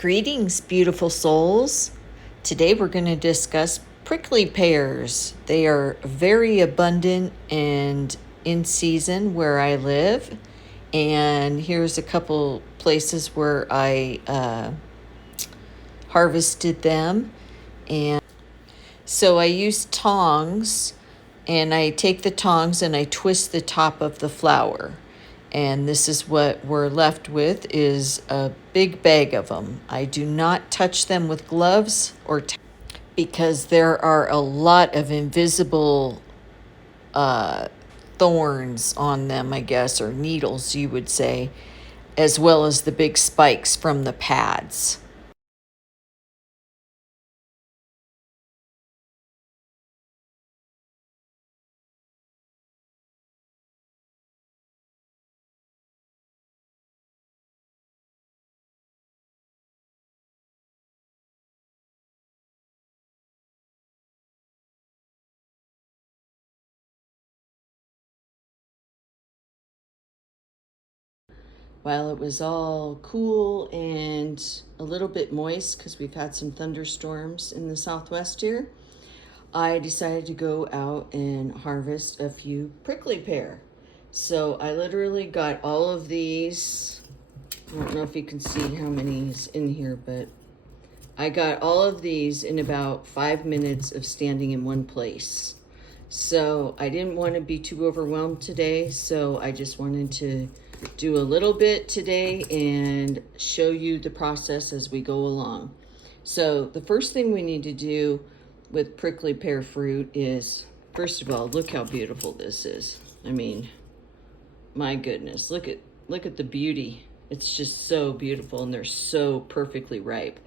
Greetings, beautiful souls. Today we're going to discuss prickly pears. They are very abundant and in season where I live. And here's a couple places where I harvested them. And so I use tongs, and I take the tongs and I twist the top of the flower. And this is what we're left with, is a big bag of them. I do not touch them with gloves because there are a lot of invisible thorns on them, I guess, or needles, you would say, as well as the big spikes from the pads. While it was all cool and a little bit moist because we've had some thunderstorms in the southwest here, I decided to go out and harvest a few prickly pear. So I literally got all of these. I don't know if you can see how many is in here, but I got all of these in about 5 minutes of standing in one place. So I didn't want to be too overwhelmed today, so I just wanted to do a little bit today and show you the process as we go along. So the first thing we need to do with prickly pear fruit is, first of all, look how beautiful this is. I mean, my goodness, look at the beauty. It's just so beautiful, and they're so perfectly ripe.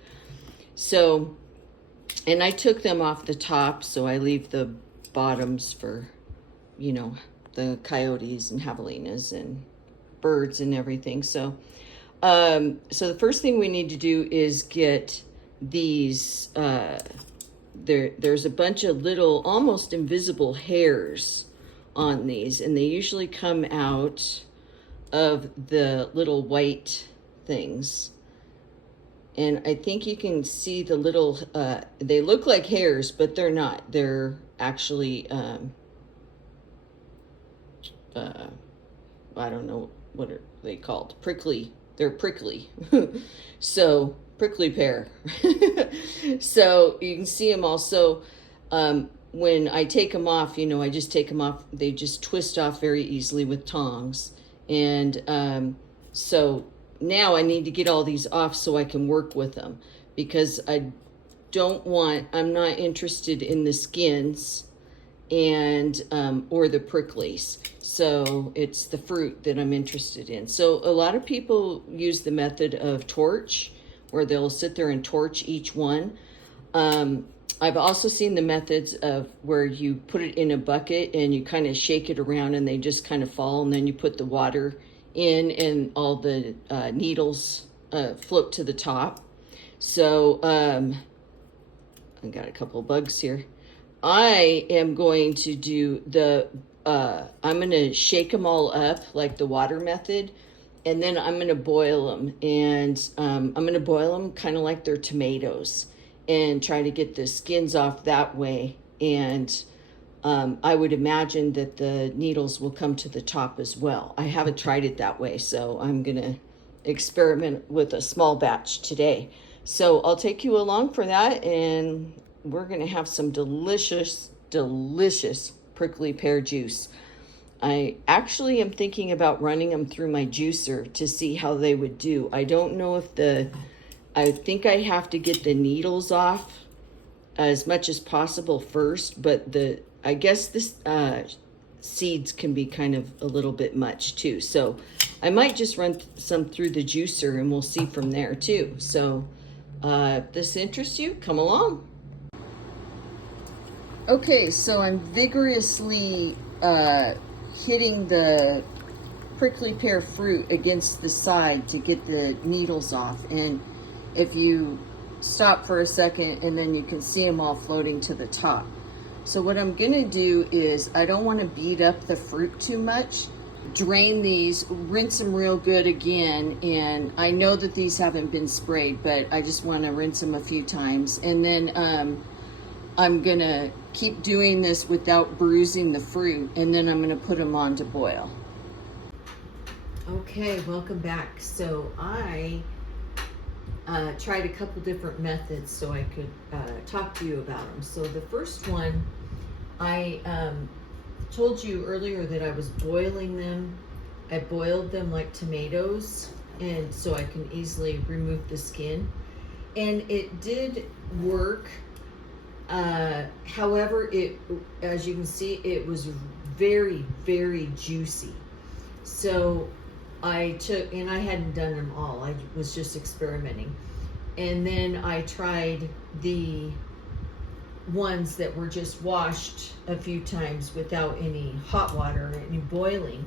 So, and I took them off the top, so I leave the bottoms for, the coyotes and javelinas and birds and everything. So the first thing we need to do is get these there's a bunch of little almost invisible hairs on these, and they usually come out of the little white things. And I think you can see the little they look like hairs, but they're not. They're actually I don't know what are they called, prickly. They're prickly. So prickly pear. So you can see them also. When I take them off, I just take them off. They just twist off very easily with tongs. And so now I need to get all these off so I can work with them, because I'm not interested in the skins and or the pricklies. So it's the fruit that I'm interested in. So a lot of people use the method of torch, where they'll sit there and torch each one. I've also seen the methods of where you put it in a bucket and you kind of shake it around and they just kind of fall, and then you put the water in and all the needles float to the top. So I got a couple of bugs here. I am going to do I'm going to shake them all up like the water method, and then I'm going to boil them. And I'm going to boil them kind of like they're tomatoes and try to get the skins off that way. And I would imagine that the needles will come to the top as well. I haven't tried it that way, so I'm going to experiment with a small batch today. So I'll take you along for that, and we're going to have some delicious, delicious prickly pear juice. I actually am thinking about running them through my juicer to see how they would do. I don't know if I think I have to get the needles off as much as possible first, but I guess this seeds can be kind of a little bit much too. So I might just run some through the juicer, and we'll see from there too. So if this interests you, come along. Okay, so I'm vigorously hitting the prickly pear fruit against the side to get the needles off. And if you stop for a second, and then you can see them all floating to the top. So what I'm gonna do is, I don't want to beat up the fruit too much. drain these, rinse them real good again, and I know that these haven't been sprayed, but I just want to rinse them a few times. And then I'm gonna keep doing this without bruising the fruit, and then I'm gonna put them on to boil. Okay, welcome back. So I tried a couple different methods so I could talk to you about them. So the first one, I told you earlier that I was boiling them. I boiled them like tomatoes, and so I can easily remove the skin. And it did work. However, as you can see, it was very, very juicy. So I took, and I hadn't done them all. I was just experimenting. And then I tried the ones that were just washed a few times without any hot water or any boiling.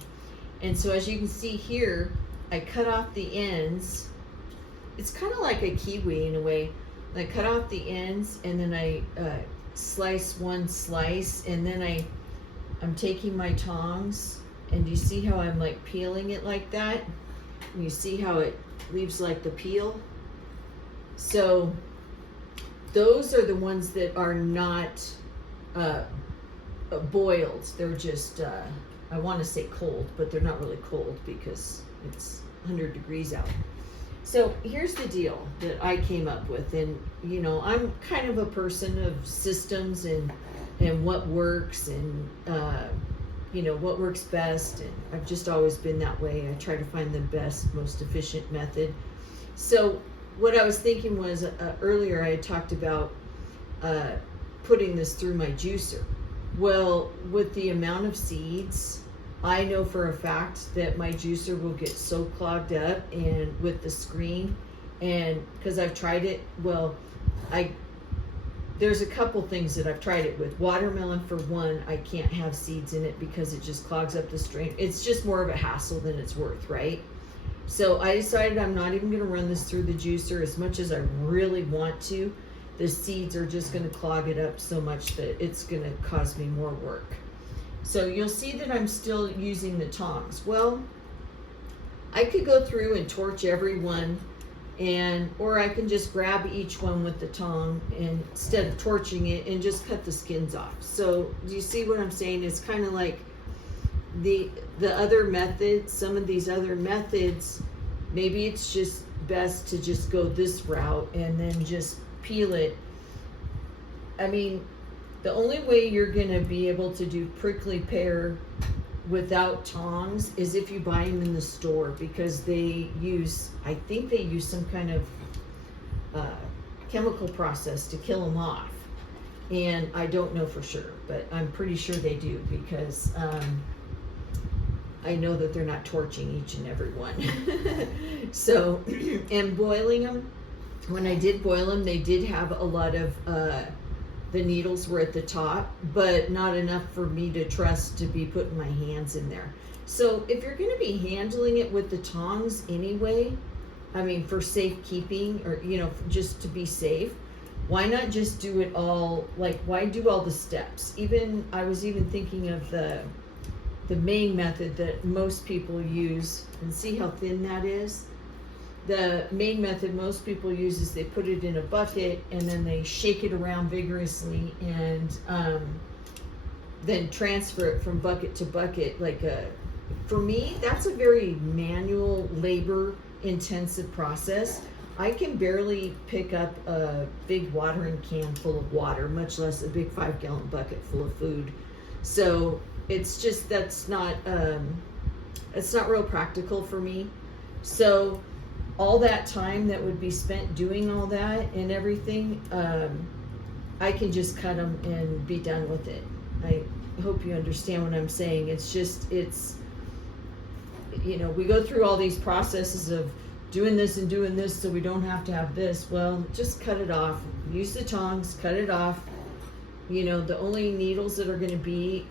And so as you can see here, I cut off the ends. It's kind of like a kiwi in a way. I cut off the ends, and then I slice one slice, and then I'm taking my tongs, and you see how I'm like peeling it like that? And you see how it leaves like the peel? So those are the ones that are not boiled. They're just, I want to say cold, but they're not really cold because it's 100 degrees out. So here's the deal that I came up with, and you know, I'm kind of a person of systems and what works, and you know, what works best, and I've just always been that way. I try to find the best, most efficient method. So what I was thinking was, earlier I had talked about putting this through my juicer. Well, with the amount of seeds, I know for a fact that my juicer will get so clogged up and with the screen, and because I've tried it, well, there's a couple things that I've tried it with. Watermelon, for one, I can't have seeds in it because it just clogs up the stream. It's just more of a hassle than it's worth, right? So I decided I'm not even going to run this through the juicer as much as I really want to. The seeds are just going to clog it up so much that it's going to cause me more work. So you'll see that I'm still using the tongs. Well, I could go through and torch every one, or I can just grab each one with the tong, and instead of torching it, and just cut the skins off. So do you see what I'm saying? It's kind of like the other methods, some of these other methods, maybe it's just best to just go this route and then just peel it. I mean, the only way you're gonna be able to do prickly pear without tongs is if you buy them in the store, because they use, I think they use some kind of chemical process to kill them off. And I don't know for sure, but I'm pretty sure they do, because I know that they're not torching each and every one. So, and boiling them, when I did boil them, they did have a lot of, the needles were at the top, but not enough for me to trust to be putting my hands in there. So if you're going to be handling it with the tongs anyway, I mean, for safekeeping, or, you know, just to be safe, why not just do it all, like, why do all the steps? I was even thinking of the main method that most people use, and see how thin that is? The main method most people use is they put it in a bucket, and then they shake it around vigorously, and then transfer it from bucket to bucket. For me, that's a very manual, labor intensive process. I can barely pick up a big watering can full of water, much less a big 5-gallon bucket full of food. So it's just, it's not real practical for me. So all that time that would be spent doing all that and everything, I can just cut them and be done with it. I hope you understand what I'm saying. It's just, you know, we go through all these processes of doing this and doing this so we don't have to have this. Well, just cut it off. Use the tongs, cut it off. You know, the only needles that are going to be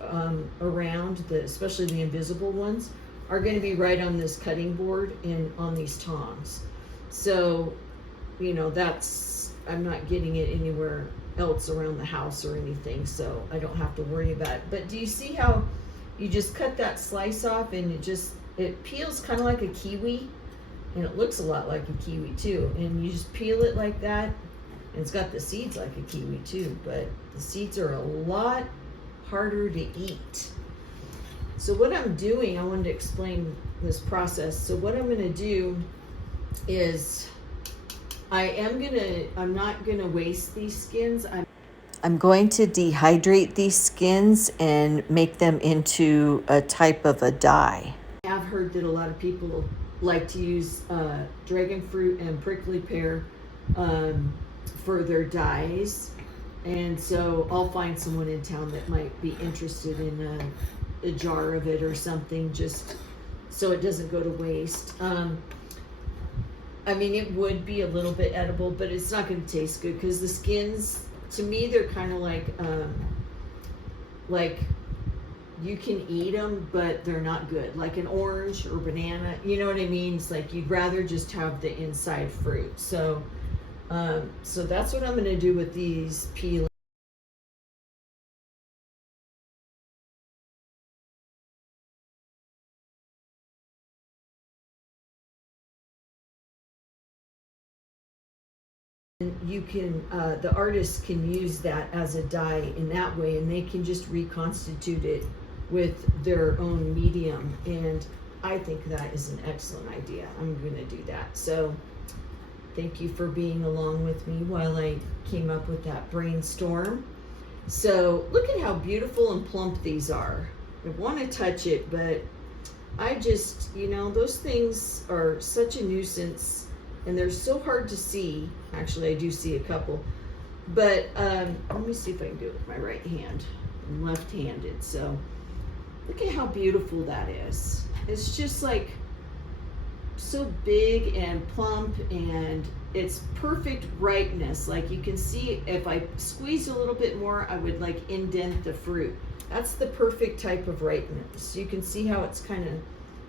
around, especially the invisible ones, are going to be right on this cutting board and on these tongs. So, you know, I'm not getting it anywhere else around the house or anything, so I don't have to worry about it. But do you see how you just cut that slice off, and it peels kind of like a kiwi, and it looks a lot like a kiwi too. And you just peel it like that, and it's got the seeds like a kiwi too, but the seeds are a lot harder to eat. So what I'm doing, I wanted to explain this process. So what I'm gonna do is I'm not gonna waste these skins. I'm going to dehydrate these skins and make them into a type of a dye. I've heard that a lot of people like to use dragon fruit and prickly pear for their dyes. And so I'll find someone in town that might be interested in a jar of it or something, just so it doesn't go to waste. I mean, it would be a little bit edible, but it's not going to taste good because the skins, to me, they're kind of like you can eat them, but they're not good. Like an orange or banana, you know what I mean? It's like you'd rather just have the inside fruit. So, so that's what I'm going to do with these peelings. You can, the artist can use that as a dye in that way, and they can just reconstitute it with their own medium. And I think that is an excellent idea. I'm going to do that. So thank you for being along with me while I came up with that brainstorm. So look at how beautiful and plump these are. I want to touch it, but I just, you know, those things are such a nuisance. And they're so hard to see. Actually, I do see a couple. But let me see if I can do it with my right hand. I'm left-handed, so look at how beautiful that is. It's just like so big and plump, and it's perfect ripeness. Like you can see if I squeeze a little bit more, I would like indent the fruit. That's the perfect type of ripeness. You can see how it's kind of,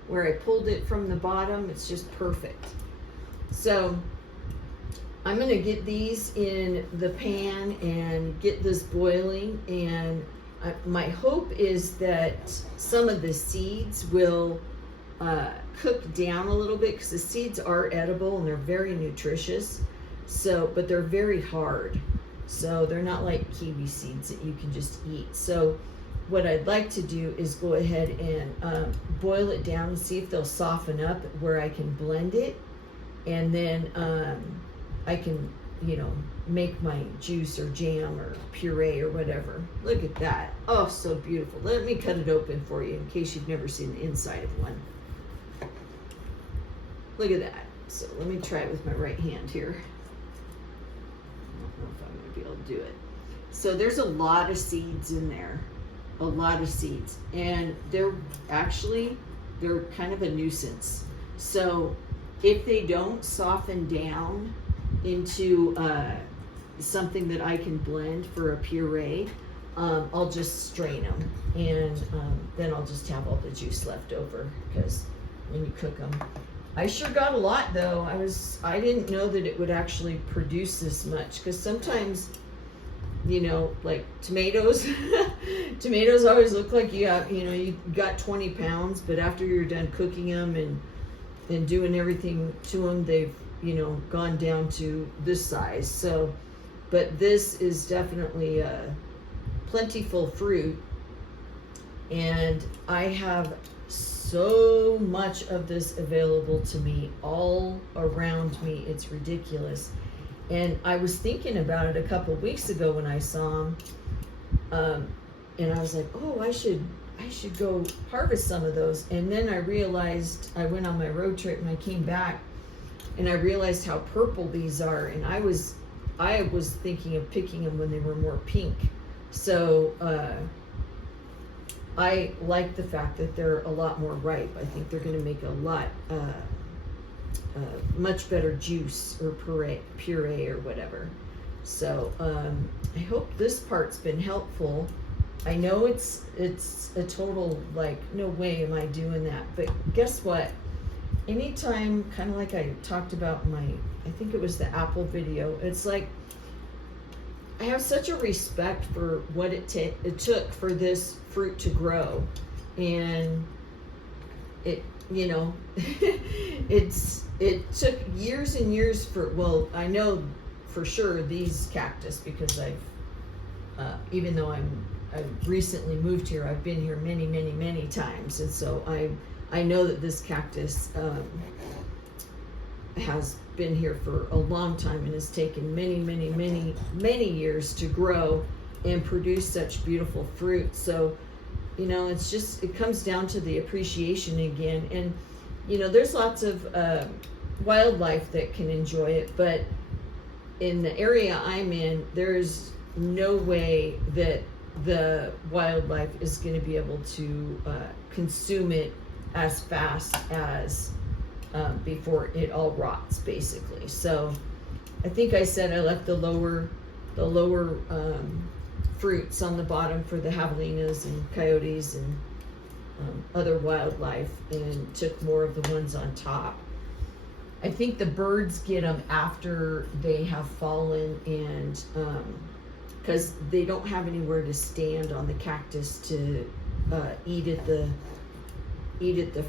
where I pulled it from the bottom, it's just perfect. So I'm going to get these in the pan and get this boiling, and my hope is that some of the seeds will cook down a little bit, because the seeds are edible and they're very nutritious. So, but they're very hard. So they're not like kiwi seeds that you can just eat. So what I'd like to do is go ahead and boil it down and see if they'll soften up where I can blend it. And then I can, you know, make my juice or jam or puree or whatever. Look at that. Oh, so beautiful. Let me cut it open for you in case you've never seen the inside of one. Look at that. So let me try it with my right hand here. I don't know if I'm going to be able to do it. So there's a lot of seeds in there. A lot of seeds. And they're kind of a nuisance. So if they don't soften down into something that I can blend for a puree, I'll just strain them, and then I'll just have all the juice left over, because when you cook them. I sure got a lot though. I didn't know that it would actually produce this much, because sometimes, you know, like tomatoes, tomatoes always look like you got 20 pounds, but after you're done cooking them and doing everything to them, they've, you know, gone down to this size. So, but this is definitely a plentiful fruit, and I have so much of this available to me all around me. It's ridiculous. And I was thinking about it a couple of weeks ago when I saw them, and I was like, oh, I should go harvest some of those. And then I realized, I went on my road trip and I came back and I realized how purple these are. And I was thinking of picking them when they were more pink. So I like the fact that they're a lot more ripe. I think they're going to make a lot, much better juice or puree or whatever. So I hope this part's been helpful. I know it's a total, like, no way am I doing that. But guess what? Anytime, kind of like I talked about in I think it was the apple video, it's like, I have such a respect for what it took for this fruit to grow. and it, you know, it took years and years for, well, I know for sure these cactus, because even though I've recently moved here, I've been here many times, and so I know that this cactus has been here for a long time and has taken many years to grow and produce such beautiful fruit. So, you know, it's just, it comes down to the appreciation again. And, you know, there's lots of wildlife that can enjoy it, but in the area I'm in, there's no way that the wildlife is going to be able to consume it as fast as before it all rots, basically. So I think I said I left the lower fruits on the bottom for the javelinas and coyotes and other wildlife, and took more of the ones on top. I think the birds get them after they have fallen, and because they don't have anywhere to stand on the cactus to eat at the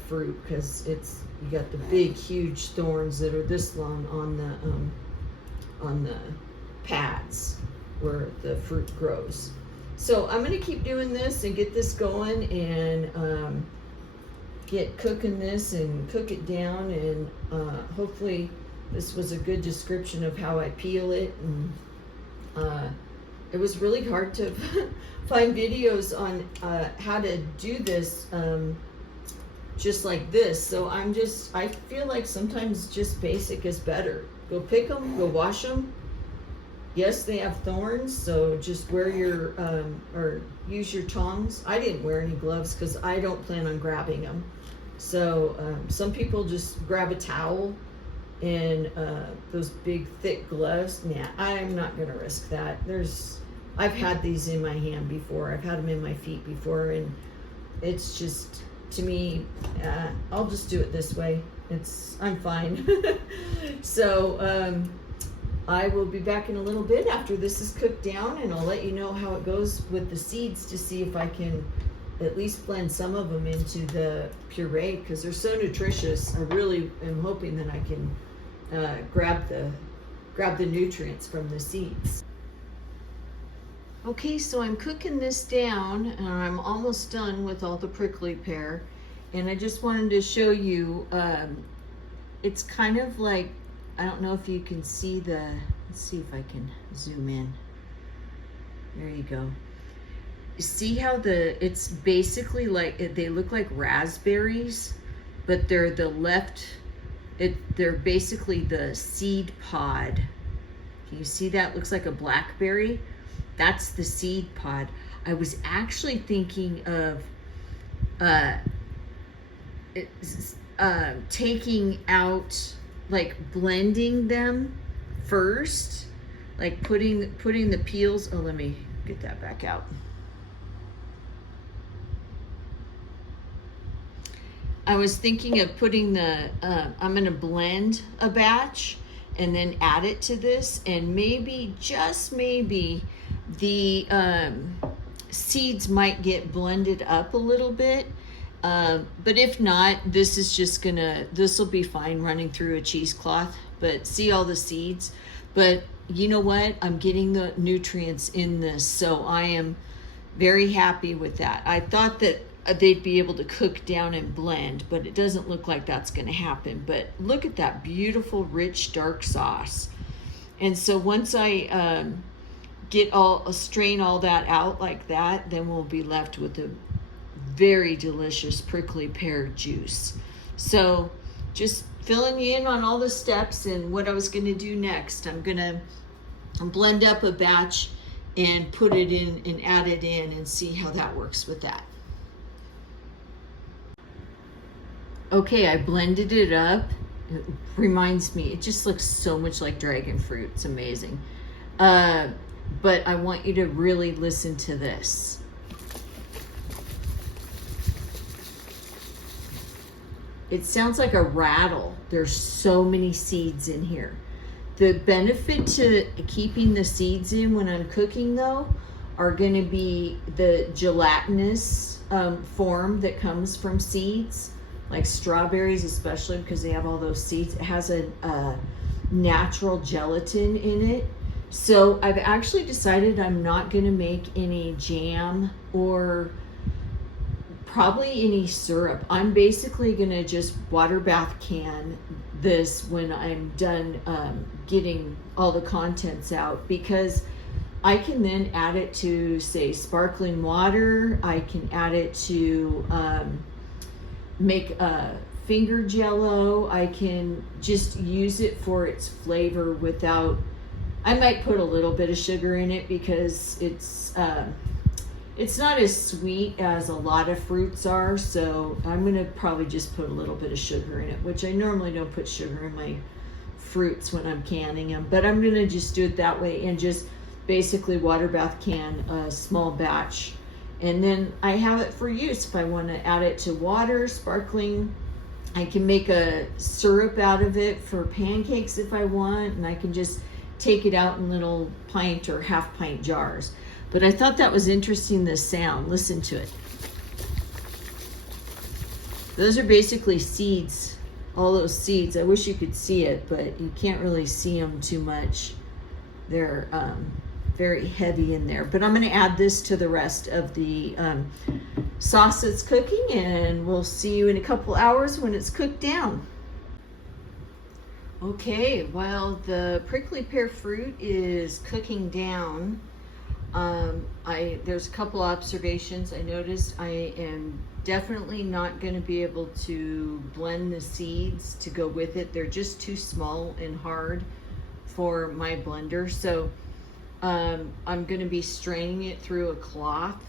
fruit, because it's, you got the big huge thorns that are this long on the pads where the fruit grows. So I'm going to keep doing this and get this going, and get cooking this and cook it down, and hopefully this was a good description of how I peel it. And it was really hard to find videos on how to do this just like this. So I feel like sometimes just basic is better. Go pick them, go wash them. Yes, they have thorns, so just wear your, or use your tongs. I didn't wear any gloves because I don't plan on grabbing them. So some people just grab a towel and those big thick gloves. Nah, I'm not gonna risk that. I've had these in my hand before. I've had them in my feet before, and it's just, to me, I'll just do it this way. I'm fine. So I will be back in a little bit after this is cooked down, and I'll let you know how it goes with the seeds, to see if I can at least blend some of them into the puree, because they're so nutritious. I really am hoping that I can grab the nutrients from the seeds. Okay, so I'm cooking this down, and I'm almost done with all the prickly pear, and I just wanted to show you, it's kind of like, I don't know if you can see let's see if I can zoom in. There you go. See how it's basically like, they look like raspberries, but they're they're basically the seed pod. Can you see that? Looks like a blackberry. That's the seed pod. I was actually thinking of taking out, like blending them first, like putting the peels. Oh, let me get that back out. I was thinking of putting I'm gonna blend a batch and then add it to this, and maybe, just maybe, the seeds might get blended up a little bit. But if not, this will be fine running through a cheesecloth. But see all the seeds? But you know what? I'm getting the nutrients in this, so I am very happy with that. I thought that they'd be able to cook down and blend, but it doesn't look like that's going to happen. But look at that beautiful, rich, dark sauce. And so once I strain all that out like that, then we'll be left with a very delicious prickly pear juice. So just filling you in on all the steps and what I was going to do next. I'm going to blend up a batch and put it in and add it in and see how that works with that. Okay, I blended it up. It reminds me, it just looks so much like dragon fruit. It's amazing. But I want you to really listen to this. It sounds like a rattle. There's so many seeds in here. The benefit to keeping the seeds in when I'm cooking, though, are going to be the gelatinous form that comes from seeds, like strawberries, especially because they have all those seeds. It has a natural gelatin in it. So I've actually decided I'm not going to make any jam or probably any syrup. I'm basically going to just water bath can this when I'm done getting all the contents out, because I can then add it to, say, sparkling water. I can add it to make a finger jello. I can just use it for its flavor without, I might put a little bit of sugar in it because it's not as sweet as a lot of fruits are, so I'm gonna probably just put a little bit of sugar in it, which I normally don't put sugar in my fruits when I'm canning them, but I'm gonna just do it that way and just basically water bath can a small batch, and then I have it for use. If I want to add it to water, sparkling, I can make a syrup out of it for pancakes if I want, and I can just take it out in little pint or half pint jars. But I thought that was interesting, this sound. Listen to it. Those are basically seeds, all those seeds. I wish you could see it, but you can't really see them too much. They're very heavy in there. But I'm going to add this to the rest of the sauce that's cooking, and we'll see you in a couple hours when it's cooked down. Okay, while the prickly pear fruit is cooking down, there's a couple observations I noticed. I am definitely not going to be able to blend the seeds to go with it. They're just too small and hard for my blender. So I'm going to be straining it through a cloth,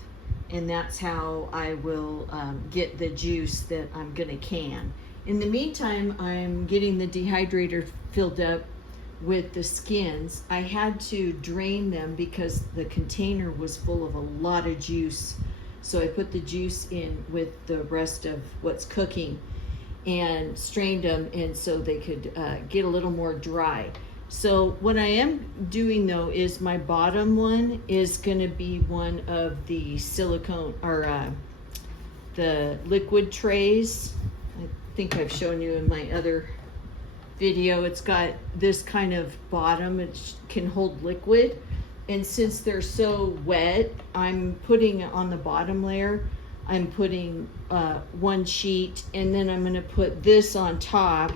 and that's how I will get the juice that I'm going to can. In the meantime, I'm getting the dehydrator filled up with the skins. I had to drain them because the container was full of a lot of juice. So I put the juice in with the rest of what's cooking and strained them, and so they could get a little more dry. So what I am doing though is my bottom one is going to be one of the silicone or the liquid trays. I think I've shown you in my other video. It's got this kind of bottom. It can hold liquid, and since they're so wet, I'm putting on the bottom layer, I'm putting one sheet, and then I'm going to put this on top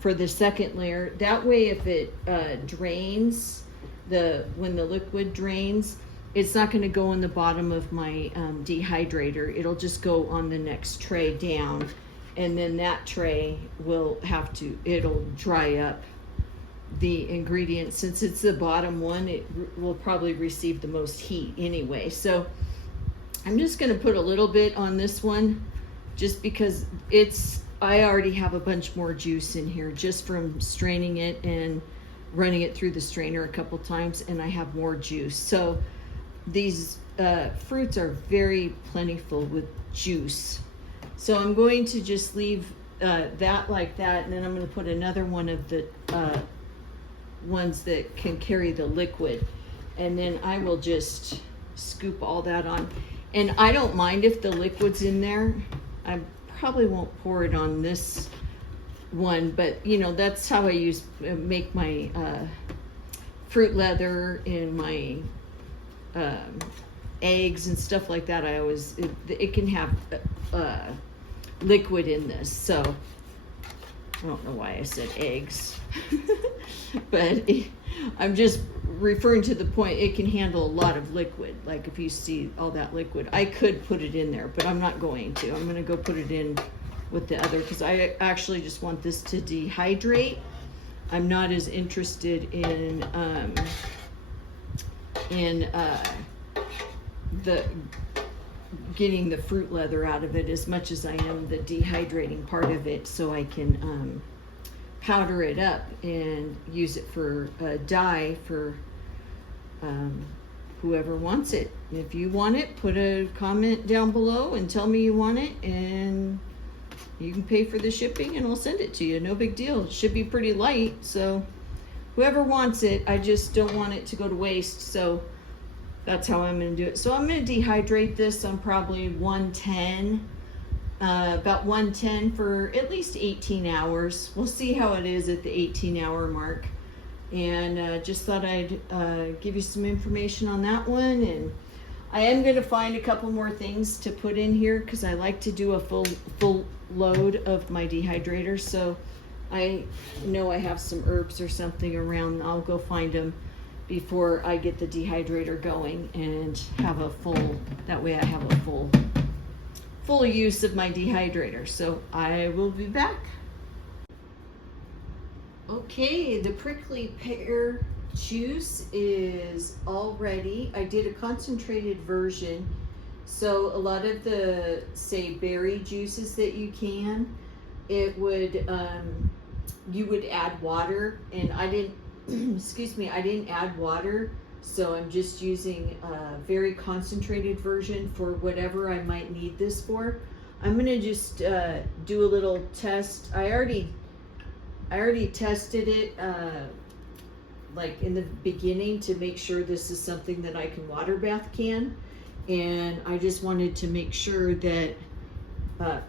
for the second layer. That way, if it drains, when the liquid drains, it's not going to go in the bottom of my dehydrator. It'll just go on the next tray down, and then that tray will it'll dry up the ingredients. Since it's the bottom one, it will probably receive the most heat anyway. So I'm just going to put a little bit on this one, just because I already have a bunch more juice in here just from straining it and running it through the strainer a couple times, and I have more juice. So these fruits are very plentiful with juice. So I'm going to just leave that like that, and then I'm going to put another one of the ones that can carry the liquid, and then I will just scoop all that on. And I don't mind if the liquid's in there. I probably won't pour it on this one, but you know, that's how I make my fruit leather and my eggs and stuff like that. It can have liquid in this. So I don't know why I said eggs, but I'm just referring to the point. It can handle a lot of liquid. Like if you see all that liquid, I could put it in there, but I'm not going to. I'm going to go put it in with the other, because I actually just want this to dehydrate. I'm not as interested in the getting the fruit leather out of it as much as I am the dehydrating part of it, so I can powder it up and use it for a dye for whoever wants it. If you want it, put a comment down below and tell me you want it, and you can pay for the shipping and I'll send it to you. No big deal. It should be pretty light, so whoever wants it, I just don't want it to go to waste. So That's how I'm going to do it. So I'm going to dehydrate this on probably 110, about 110 for at least 18 hours. We'll see how it is at the 18-hour mark. And just thought I'd give you some information on that one. And I am going to find a couple more things to put in here because I like to do a full load of my dehydrator. So I know I have some herbs or something around. I'll go find them before I get the dehydrator going and have a full, that way I have a full use of my dehydrator. So I will be back. Okay, the prickly pear juice is all ready. I did a concentrated version. So a lot of the, say, berry juices that you can, it would, you would add water, and I didn't, excuse me, I didn't add water, so I'm just using a very concentrated version for whatever I might need this for. I'm gonna just do a little test. I already tested it like in the beginning to make sure this is something that I can water bath can, and I just wanted to make sure that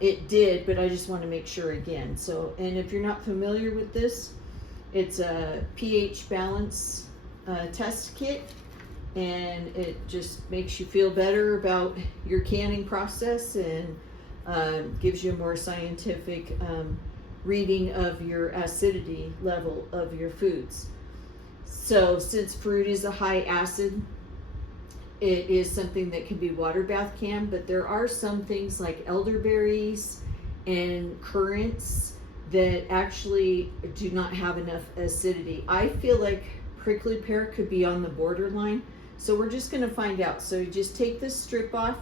it did, but I just want to make sure again. So, and if you're not familiar with this, it's a pH balance test kit, and it just makes you feel better about your canning process, and gives you a more scientific reading of your acidity level of your foods. So since fruit is a high acid, it is something that can be water bath can, but there are some things like elderberries and currants that actually do not have enough acidity. I feel like prickly pear could be on the borderline, so we're just going to find out. So you just take this strip off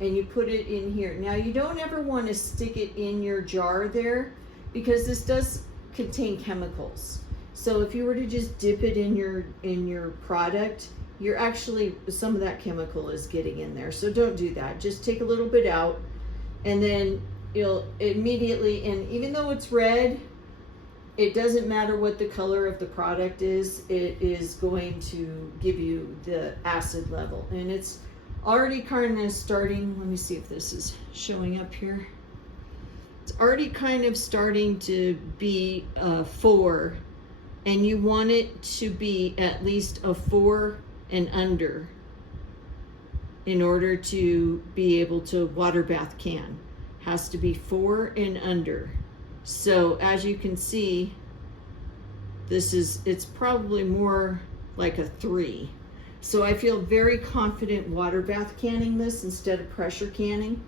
and you put it in here. Now you don't ever want to stick it in your jar there, because this does contain chemicals. So if you were to just dip it in your product, you're actually, some of that chemical is getting in there. So don't do that. Just take a little bit out, and then you'll immediately, and even though it's red, it doesn't matter what the color of the product is, it is going to give you the acid level. And it's already kind of starting, let me see if this is showing up here. It's already kind of starting to be a 4, and you want it to be at least a 4 and under in order to be able to water bath can. Has to be 4 and under. So as you can see, it's probably more like a 3. So I feel very confident water bath canning this instead of pressure canning.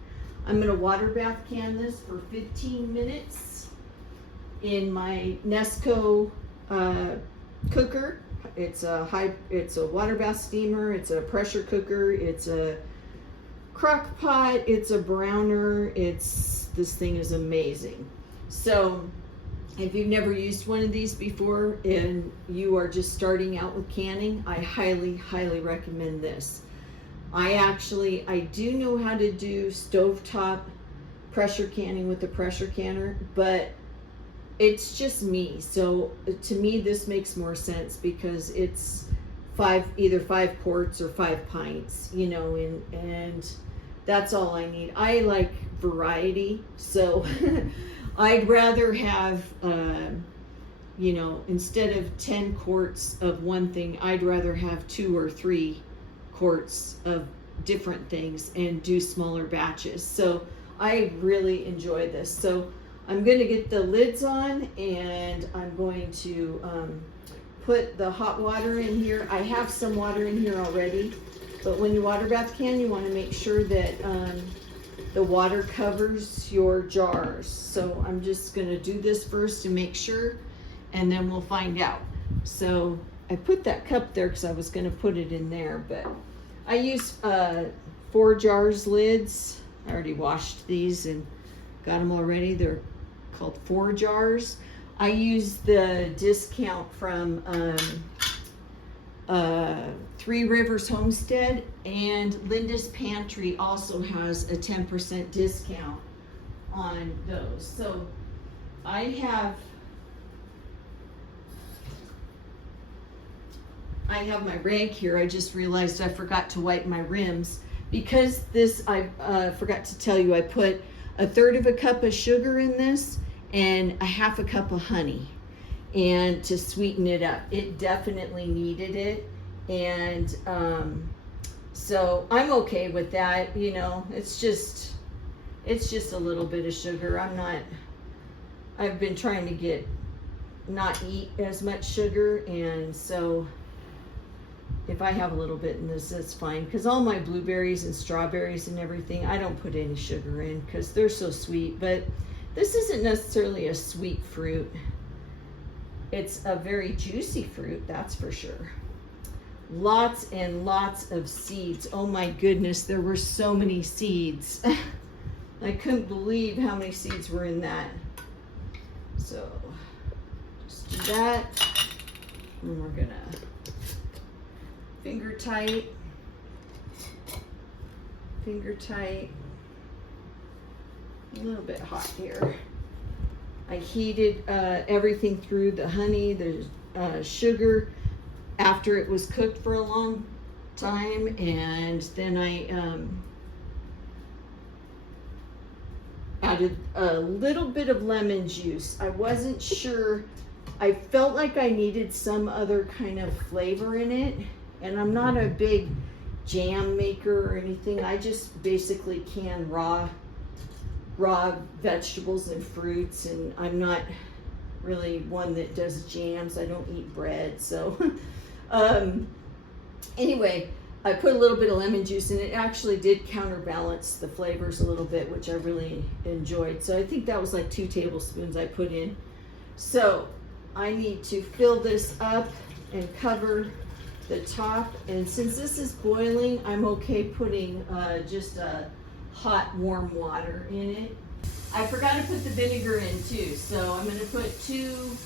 I'm going to water bath can this for 15 minutes in my Nesco cooker. It's a water bath steamer, it's a pressure cooker, it's a crock pot, it's a browner. This thing is amazing. So if you've never used one of these before and you are just starting out with canning, I highly recommend this. I do know how to do stovetop pressure canning with the pressure canner, but it's just me. So to me, this makes more sense because it's either 5 quarts or 5 pints, you know, and that's all I need. I like variety, so I'd rather have, you know, instead of 10 quarts of one thing, I'd rather have 2 or 3 quarts of different things and do smaller batches. So I really enjoy this. So I'm going to get the lids on, and I'm going to put the hot water in here. I have some water in here already, but when you water bath can, you want to make sure that the water covers your jars. So I'm just going to do this first to make sure, and then we'll find out. So I put that cup there because I was going to put it in there, but I use 4 jars lids. I already washed these and got them already. They're called 4 jars. I use the discount from 3 Rivers Homestead, and Linda's Pantry also has a 10% discount on those. So I have I have my rag here. I just realized I forgot to wipe my rims. Because this, I forgot to tell you, I put 1/3 cup of sugar in this and 1/2 cup of honey, and to sweeten it up. It definitely needed it, and so I'm okay with that. You know, it's just a little bit of sugar. I've been trying to not eat as much sugar, and so if I have a little bit in this, that's fine. Because all my blueberries and strawberries and everything, I don't put any sugar in because they're so sweet. But this isn't necessarily a sweet fruit. It's a very juicy fruit, that's for sure. Lots and lots of seeds. Oh my goodness, there were so many seeds. I couldn't believe how many seeds were in that. So just do that. And we're gonna finger tight, a little bit hot here. I heated everything through the honey, the sugar, after it was cooked for a long time, and then I added a little bit of lemon juice. I wasn't sure, I felt like I needed some other kind of flavor in it. And I'm not a big jam maker or anything. I just basically can raw vegetables and fruits, and I'm not really one that does jams. I don't eat bread. So anyway, I put a little bit of lemon juice, and it actually did counterbalance the flavors a little bit, which I really enjoyed. So I think that was like 2 tablespoons I put in. So I need to fill this up and cover the top, and since this is boiling, I'm okay putting just hot warm water in it. I forgot to put the vinegar in too, so I'm going to put 2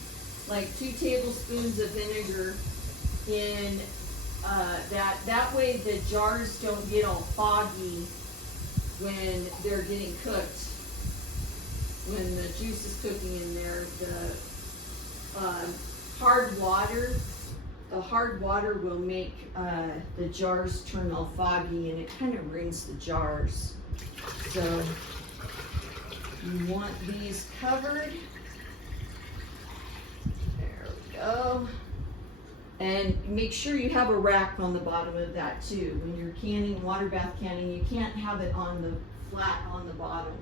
tablespoons of vinegar in that way the jars don't get all foggy when they're getting cooked. When the juice is cooking in there, the hard water will make the jars turn all foggy, and it kind of ruins the jars. So you want these covered. There we go. And make sure you have a rack on the bottom of that too. When you're canning, water bath canning, you can't have it on the flat on the bottom.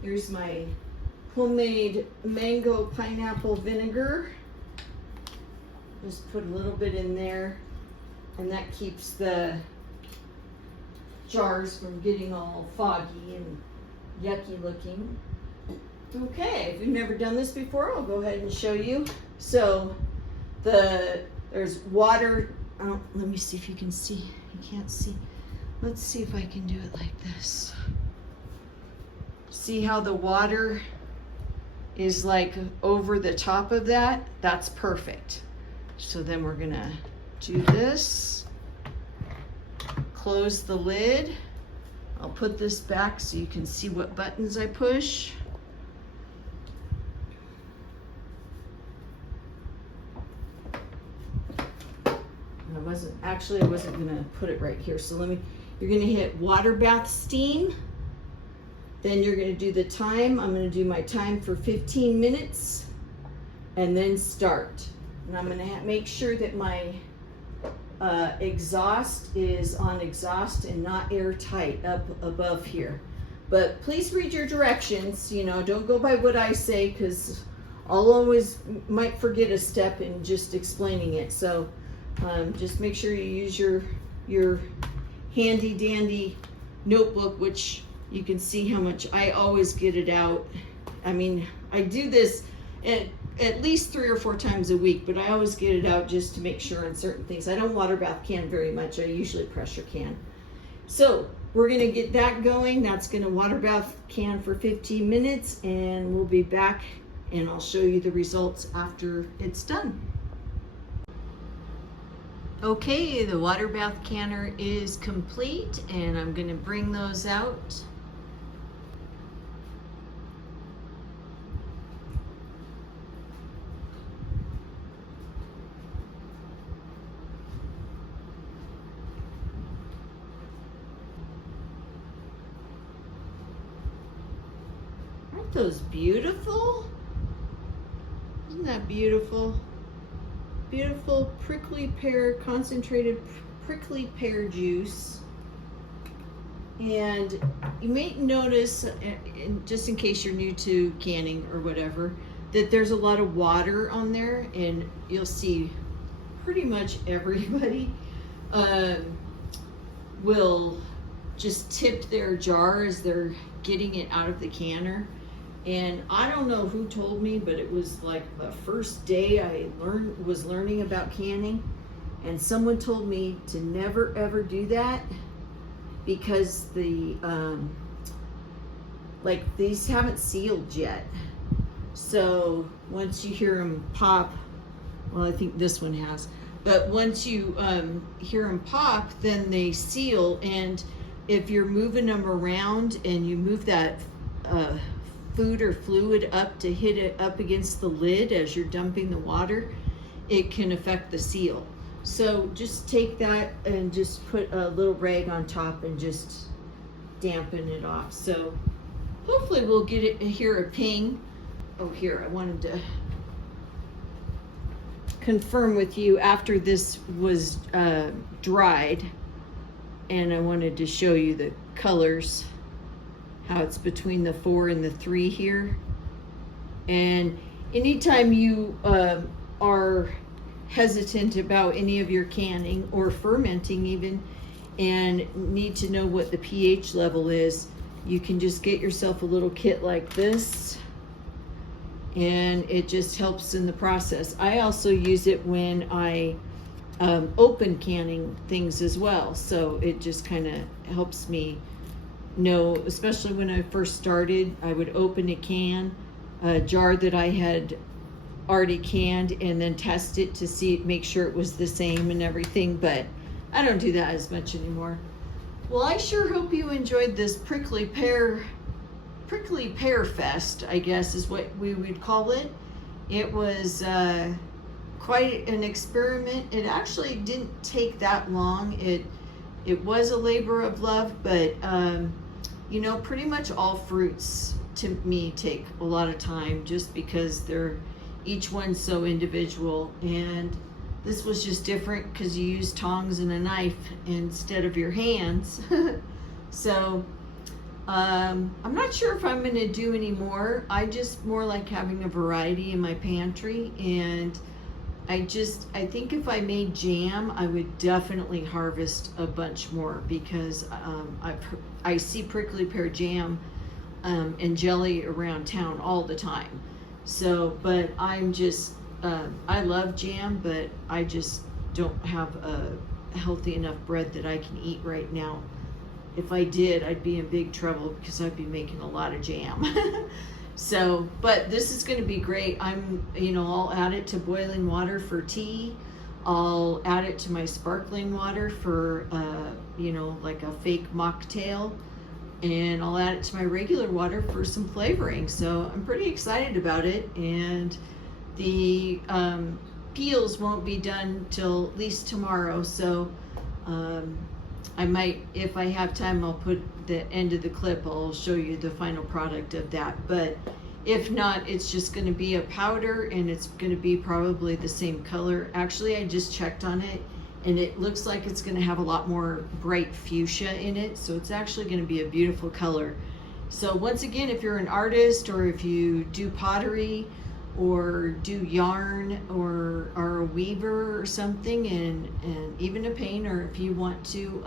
Here's my homemade mango pineapple vinegar. Just put a little bit in there, and that keeps the jars from getting all foggy and yucky looking. Okay, if you've never done this before, I'll go ahead and show you. So there's water. Oh, let me see if you can see. You can't see. Let's see if I can do it like this. See how the water is like over the top of that? That's perfect. So then we're gonna do this. Close the lid. I'll put this back so you can see what buttons I push. I wasn't gonna put it right here. So you're gonna hit water bath steam. Then you're gonna do the time. I'm gonna do my time for 15 minutes and then start. And I'm gonna make sure that my exhaust is on exhaust and not airtight up above here. But please read your directions, you know, don't go by what I say, because I'll always might forget a step in just explaining it. So just make sure you use your handy dandy notebook, which you can see how much I always get it out. I mean, I do this at least 3 or 4 times a week, but I always get it out just to make sure on certain things. I don't water bath can very much. I usually pressure can. So we're gonna get that going. That's gonna water bath can for 15 minutes, and we'll be back and I'll show you the results after it's done. Okay, the water bath canner is complete, and I'm gonna bring those out. Aren't those beautiful? Isn't that beautiful? Beautiful prickly pear, concentrated prickly pear juice. And you may notice, just in case you're new to canning or whatever, that there's a lot of water on there, and you'll see pretty much everybody will just tip their jar as they're getting it out of the canner. And I don't know who told me, but it was like the first day I was learning about canning, and someone told me to never ever do that, because the like these haven't sealed yet. So once you hear them pop, well, I think this one has, but once you hear them pop, then they seal. And if you're moving them around and you move that food or fluid up to hit it up against the lid as you're dumping the water, it can affect the seal. So just take that and just put a little rag on top and just dampen it off. So hopefully we'll get it, hear a ping. Oh, here, I wanted to confirm with you after this was dried, and I wanted to show you the colors, how it's between the 4 and the 3 here. And anytime you are hesitant about any of your canning or fermenting even, and need to know what the pH level is, you can just get yourself a little kit like this, and it just helps in the process. I also use it when I open canning things as well, so it just kind of helps me know, especially when I first started, I would open a jar that I had already canned and then test it to see, make sure it was the same and everything, but I don't do that as much anymore. Well, I sure hope you enjoyed this prickly pear fest, I guess is what we would call it. It was quite an experiment. It actually didn't take that long. It was a labor of love, but you know, pretty much all fruits to me take a lot of time, just because each one's so individual. And this was just different because you use tongs and a knife instead of your hands. So I'm not sure if I'm going to do any more. I just more like having a variety in my pantry, and I think if I made jam, I would definitely harvest a bunch more, because I see prickly pear jam and jelly around town all the time. So, but I'm just, I love jam, but I just don't have a healthy enough bread that I can eat right now. If I did, I'd be in big trouble, because I'd be making a lot of jam. So, but this is going to be great. I'll add it to boiling water for tea. I'll add it to my sparkling water for, like a fake mocktail. And I'll add it to my regular water for some flavoring. So I'm pretty excited about it. And the peels won't be done till at least tomorrow. So I might, if I have time, I'll put the end of the clip, I'll show you the final product of that. But if not, it's just going to be a powder, and it's going to be probably the same color. Actually, I just checked on it, and it looks like it's going to have a lot more bright fuchsia in it. So it's actually going to be a beautiful color. So once again, if you're an artist, or if you do pottery, or do yarn, or are a weaver or something, and even a painter, if you want to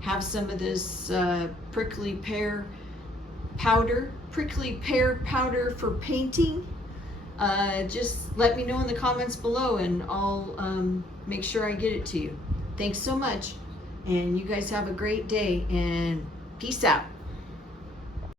have some of this prickly pear powder for painting, just let me know in the comments below, and I'll make sure I get it to you. Thanks so much, and you guys have a great day, and peace out.